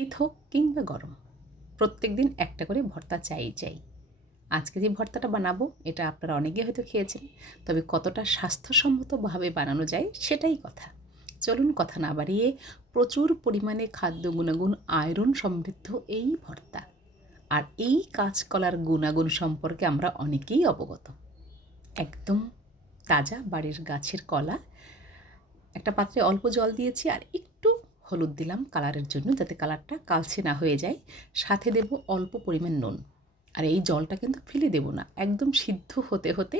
শীত হোক কিংবা গরম, প্রত্যেক দিন একটা করে ভর্তা চাই। আজকে যে ভর্তাটা বানাবো এটা আপনারা অনেকেই হয়তো খেয়েছেন, তবে কতটা স্বাস্থ্যসম্মতভাবে বানানো যায় সেটাই কথা। চলুন কথা না বাড়িয়ে প্রচুর পরিমাণে খাদ্য গুণাগুণ আয়রন সমৃদ্ধ এই ভর্তা আর এই কাঁচকলার গুণাগুণ সম্পর্কে আমরা অনেকেই অবগত। একদম তাজা বাড়ির গাছের কলা, একটা পাত্রে অল্প জল দিয়েছি আর একটু হলুদ দিলাম কালারের জন্য, যাতে কালারটা কালচে না হয়ে যায়। সাথে দেব অল্প পরিমাণ নুন। আর এই জলটা কিন্তু ফেলে দেব না, একদম সিদ্ধ হতে হতে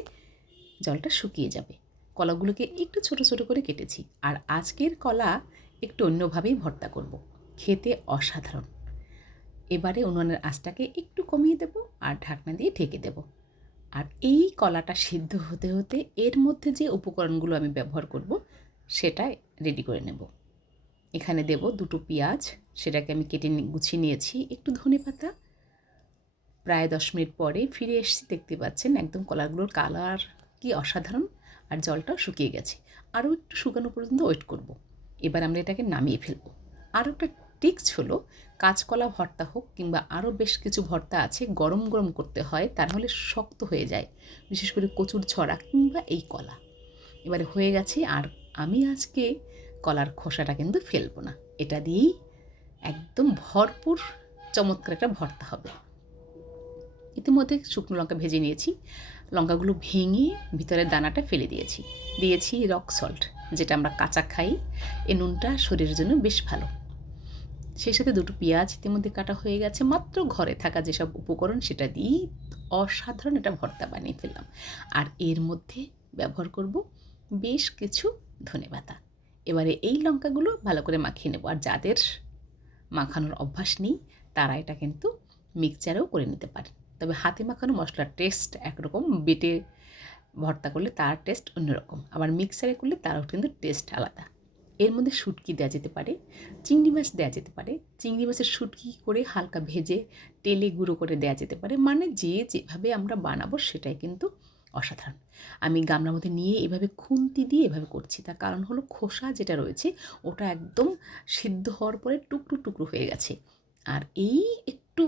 জলটা শুকিয়ে যাবে। কলাগুলোকে একটু ছোট ছোট করে কেটেছি। আর আজকের কলা একটু অন্যভাবেই ভর্তা করব, খেতে অসাধারণ। এবারে উনুনের আঁচটাকে একটু কমিয়ে দেব আর ঢাকনা দিয়ে ঢেকে দেব। আর এই কলাটা সিদ্ধ হতে হতে এর মধ্যে যে উপকরণগুলো আমি ব্যবহার করব সেটা রেডি করে নেব। এখানে দেব দুটো পেঁয়াজ, সেটাকে আমি কেটে গুছিয়ে নিয়েছি, একটু ধনেপাতা। প্রায় 10 মিনিট পরে ফিরে এসেছি, দেখতে পাচ্ছেন একদম কলাগুলোর কালার কি অসাধারণ, আর জলটাও শুকিয়ে গেছে। আরও একটু শুকানো পর্যন্ত ওয়েট করব। এবার আমরা এটাকে নামিয়ে ফেলব। আরও একটা টিপস হলো, কাঁচকলা ভর্তা হোক কিংবা আরও বেশ কিছু ভর্তা আছে, গরম গরম করতে হয়, তা নাহলে শক্ত হয়ে যায়, বিশেষ করে কচুর ছড়া কিংবা এই কলা। এবারে হয়ে গেছে, আর আমি আজকে কলার খোসাটা কিন্তু ফেলবো না, এটা দিয়েই একদম ভরপুর চমৎকার একটা ভর্তা হবে। ইতিমধ্যে শুকনো লঙ্কা ভেজে নিয়েছি, লঙ্কাগুলো ভেঙে ভিতরের দানাটা ফেলে দিয়েছি রক সল্ট, যেটা আমরা কাঁচা খাই। এই নুনটা শরীরের জন্য বেশ ভালো। সেই সাথে দুটো পেঁয়াজ ইতিমধ্যে কাটা হয়ে গেছে। মাত্র ঘরে থাকা যেসব উপকরণ সেটা দিয়েই অসাধারণ একটা ভর্তা বানিয়ে ফেললাম। আর এর মধ্যে ব্যবহার করব বেশ কিছু ধনেপাতা। এবারে এই লঙ্কাগুলো ভালো করে মাখিয়ে নেব। আর যাদের মাখানোর অভ্যাস নেই তারা এটা কিন্তু মিক্সচারেও করে নিতে পারেন। তবে হাতে মাখানো মশলার টেস্ট একরকম, বেটে ভর্তা করলে তার টেস্ট অন্যরকম, আবার মিক্সারে করলে তারও কিন্তু টেস্ট আলাদা। এর মধ্যে শুটকি দেওয়া যেতে পারে, চিংড়ি মাছ দেওয়া যেতে পারে। চিংড়ি মাছের শুটকি করে হালকা ভেজে তেলে গুঁড়ো করে দেওয়া যেতে পারে, মানে যেভাবে আমরা বানাবো সেটাই কিন্তু অসাধারণ। আমি গামলার মধ্যে নিয়ে এভাবে খুন্তি দিয়ে এভাবে করছি, তার কারণ হলো খোসা যেটা রয়েছে ওটা একদম সিদ্ধ হওয়ার পরে টুকরো টুকরো হয়ে গেছে। আর এই একটু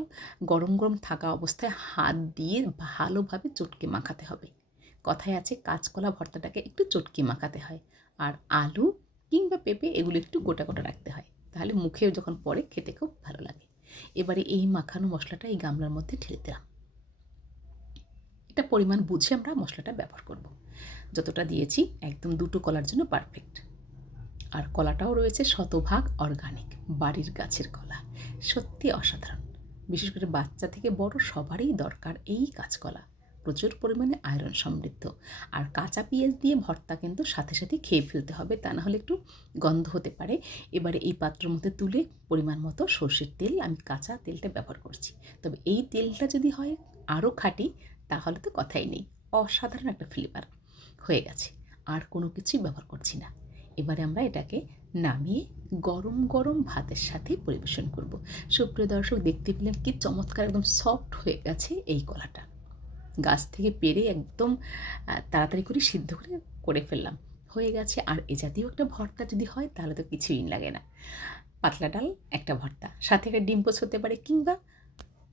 গরম গরম থাকা অবস্থায় হাত দিয়ে ভালোভাবে চটকে মাখাতে হবে। কথায় আছে কাঁচকলা ভর্তাটাকে একটু চটকে মাখাতে হয়। আর আলু কিংবা পেঁপে এগুলো একটু গোটা গোটা রাখতে হয়, তাহলে মুখে যখন পড়ে খেতে খুব ভালো লাগে। এবারে এই মাখানো মশলাটা এই গামলার মধ্যে ঢেলে দিলাম। এটা পরিমাণ বুঝে আমরা মশলাটা ব্যবহার করব। যতটা দিয়েছি একদম দুটো কলার জন্য পারফেক্ট। আর কলাটাও রয়েছে শতভাগ অর্গানিক, বাড়ির গাছের কলা। সত্যি অসাধারণ। বিশেষ করে বাচ্চা থেকে বড় সবারই দরকার এই কাঁচকলা, প্রচুর পরিমাণে আয়রন সমৃদ্ধ। আর কাঁচা পেঁয়াজ দিয়ে ভর্তা কিন্তু সাথে সাথে খেয়ে ফেলতে হবে, তা নাহলে একটু গন্ধ হতে পারে। এবারে এই পাত্রের মধ্যে তুলে পরিমাণ মতো সর্ষের তেল, আমি কাঁচা তেলটা ব্যবহার করছি, তবে এই তেলটা যদি হয় আরও খাঁটি তাহলে তো কথাই নেই, অসাধারণ একটা ফ্লেভার হয়ে গেছে। আর কোনো কিছুই ব্যবহার করছি না। এবারে আমরা এটাকে নামিয়ে গরম গরম ভাতের সাথে পরিবেশন করব। সুপ্রিয় দর্শক, দেখতে পেলেন কি চমৎকার একদম সফট হয়ে গেছে এই কলাটা। গাছ থেকে পেড়ে একদম তাড়াতাড়ি করে সিদ্ধ করে ফেললাম, হয়ে গেছে। আর এ জাতীয় একটা ভর্তা যদি হয় তাহলে তো কিছুই লাগে না। পাতলা ডাল একটা ভর্তা, সাথে একটা ডিম পোচ হতে পারে, কিংবা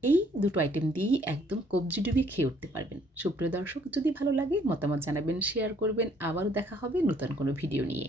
এই দুটো আইটেম দিয়েই একদম কবজি ডুবিয়ে খেয়ে উঠতে পারবেন। সুপ্রিয় দর্শক, যদি ভালো লাগে মতামত জানাবেন, শেয়ার করবেন। আবারও দেখা হবে নতুন কোনো ভিডিও নিয়ে।